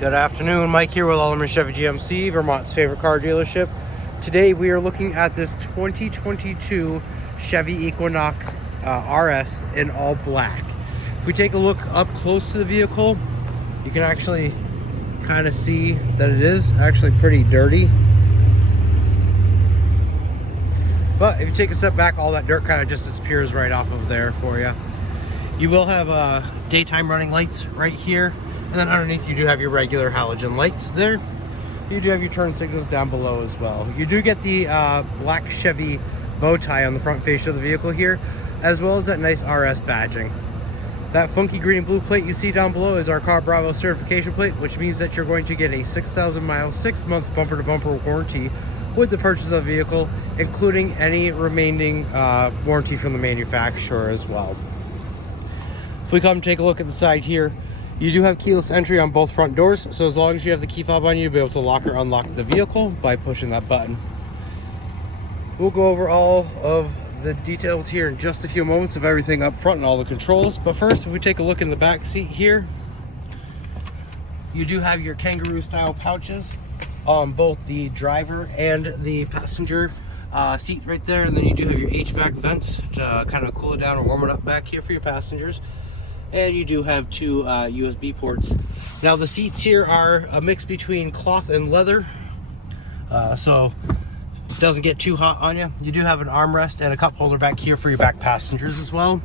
Good afternoon, Mike here with Alderman Chevy GMC, Vermont's favorite car dealership. Today we are looking at this 2022 Chevy Equinox RS in all black. If we take a look up close to the vehicle, you can actually kind of see that it is actually pretty dirty. But if you take a step back, all that dirt kind of just disappears right off of there for you. You will have daytime running lights right here. And then underneath you do have your regular halogen lights there. You do have your turn signals down below as well. You do get the black Chevy bow tie on the front face of the vehicle here, as well as that nice RS badging. That funky green and blue plate you see down below is our Car Bravo certification plate, which means that you're going to get a 6,000 mile, 6-month bumper to bumper warranty with the purchase of the vehicle, including any remaining warranty from the manufacturer as well. If we come take a look at the side here, you do have keyless entry on both front doors, so as long as you have the key fob on you, you'll be able to lock or unlock the vehicle by pushing that button. We'll go over all of the details here in just a few moments of everything up front and all the controls. But first, if we take a look in the back seat here, you do have your kangaroo style pouches on both the driver and the passenger seat right there. And then you do have your HVAC vents to kind of cool it down and warm it up back here for your passengers. And you do have two USB ports. Now the seats here are a mix between cloth and leather, so it doesn't get too hot on you. You do have an armrest and a cup holder back here for your back passengers as well.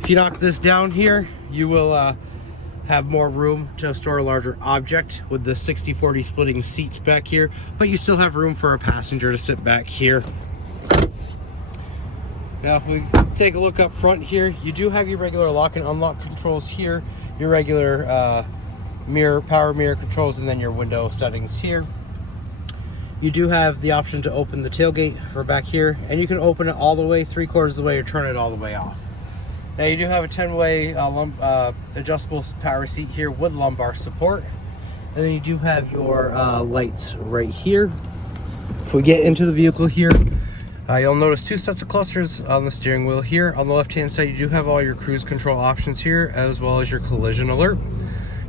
If you knock this down here, you will have more room to store a larger object with the 60-40 splitting seats back here, but you still have room for a passenger to sit back here. Now if we take a look up front here, you do have your regular lock and unlock controls here, your regular power mirror controls, and then your window settings here. You do have the option to open the tailgate for back here, and you can open it all the way 3/4 of the way or turn it all the way off. Now you do have a 10-way adjustable power seat here with lumbar support, and then you do have your lights right here. If we get into the vehicle here, you'll notice two sets of clusters on the steering wheel here. On the left hand side, you do have all your cruise control options here, as well as your collision alert.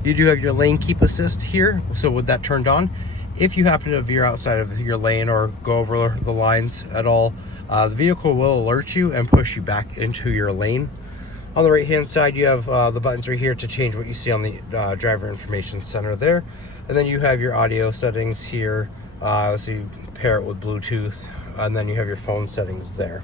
You do have your lane keep assist here, so with that turned on, if you happen to veer outside of your lane or go over the lines at all, the vehicle will alert you and push you back into your lane. On the right hand side, you have the buttons right here to change what you see on the driver information center there. And then you have your audio settings here, so you pair it with Bluetooth, and then you have your phone settings there.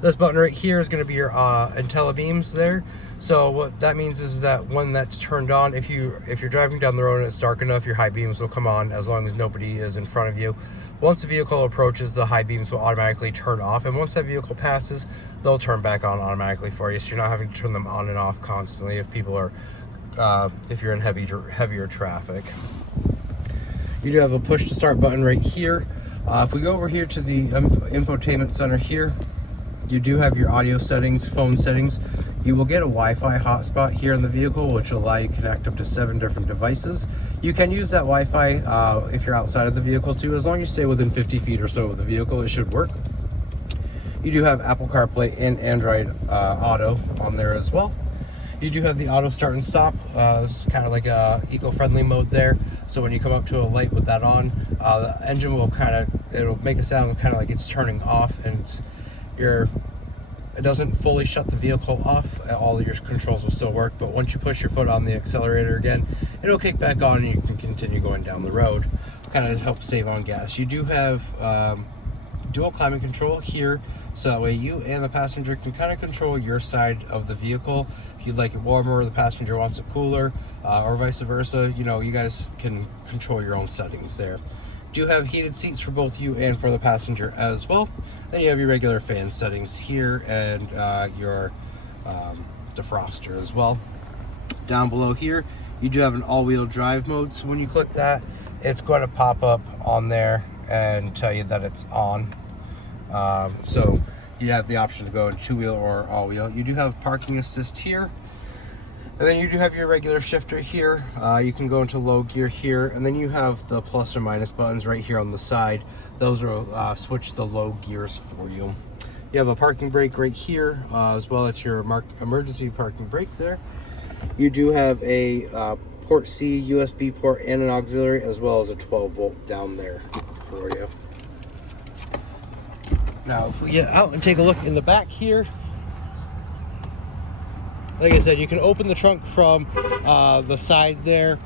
This button right here is going to be your IntelliBeams there. So what that means is that when that's turned on, if you're driving down the road and it's dark enough, your high beams will come on as long as nobody is in front of you. Once the vehicle approaches, the high beams will automatically turn off, and once that vehicle passes, they'll turn back on automatically for you, so you're not having to turn them on and off constantly if people are if you're in heavier traffic. You do have a push to start button right here. If we go over here to the infotainment center here, you do have your audio settings, phone settings. You will get a Wi-Fi hotspot here in the vehicle, which will allow you to connect up to 7 different devices. You can use that Wi-Fi if you're outside of the vehicle too. As long as you stay within 50 feet or so of the vehicle, it should work. You do have Apple CarPlay and Android Auto on there as well. You do have the auto start and stop. It's kind of like a eco-friendly mode there. So when you come up to a light with that on, the engine will it'll make a sound kind of like it's turning off, and it doesn't fully shut the vehicle off. All of your controls will still work, but once you push your foot on the accelerator again, it'll kick back on and you can continue going down the road. Kind of helps save on gas. You do have dual climate control here, so that way you and the passenger can kind of control your side of the vehicle. If you'd like it warmer, the passenger wants it cooler, or vice versa, you guys can control your own settings there. Do have heated seats for both you and for the passenger as well. Then you have your regular fan settings here and your defroster as well. Down below here, you do have an all-wheel drive mode, so when you click that, it's going to pop up on there and tell you that it's on. So you have the option to go in 2-wheel or all-wheel. You do have parking assist here, and then you do have your regular shifter here. You can go into low gear here, and then you have the plus or minus buttons right here on the side. Those will switch the low gears for you. You have a parking brake right here, as well as your emergency parking brake there. You do have a port C, USB port, and an auxiliary, as well as a 12 volt down there for you. Now, if we get out and take a look in the back here, like I said, you can open the trunk from the side there.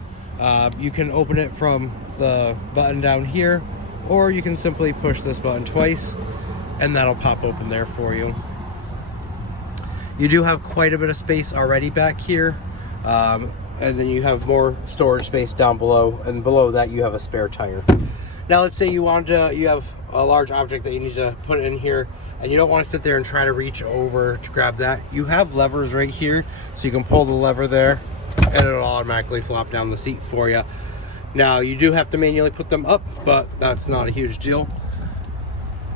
You can open it from the button down here, or you can simply push this button twice and that'll pop open there for you. You do have quite a bit of space already back here, and then you have more storage space down below, and below that you have a spare tire. Now let's say you have a large object that you need to put in here, and you don't want to sit there and try to reach over to grab that. You have levers right here, so you can pull the lever there and it'll automatically flop down the seat for you. Now you do have to manually put them up, but that's not a huge deal.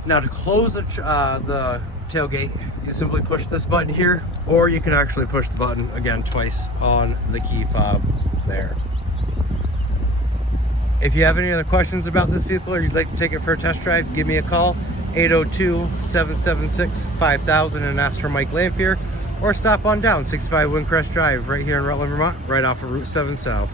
Now to close the tailgate, you simply push this button here, or you can actually push the button again twice on the key fob there. If you have any other questions about this vehicle, or you'd like to take it for a test drive, give me a call, 802-776-5000, and ask for Mike Lamphere, or stop on down 65 Windcrest Drive right here in Rutland, Vermont, right off of Route 7 South.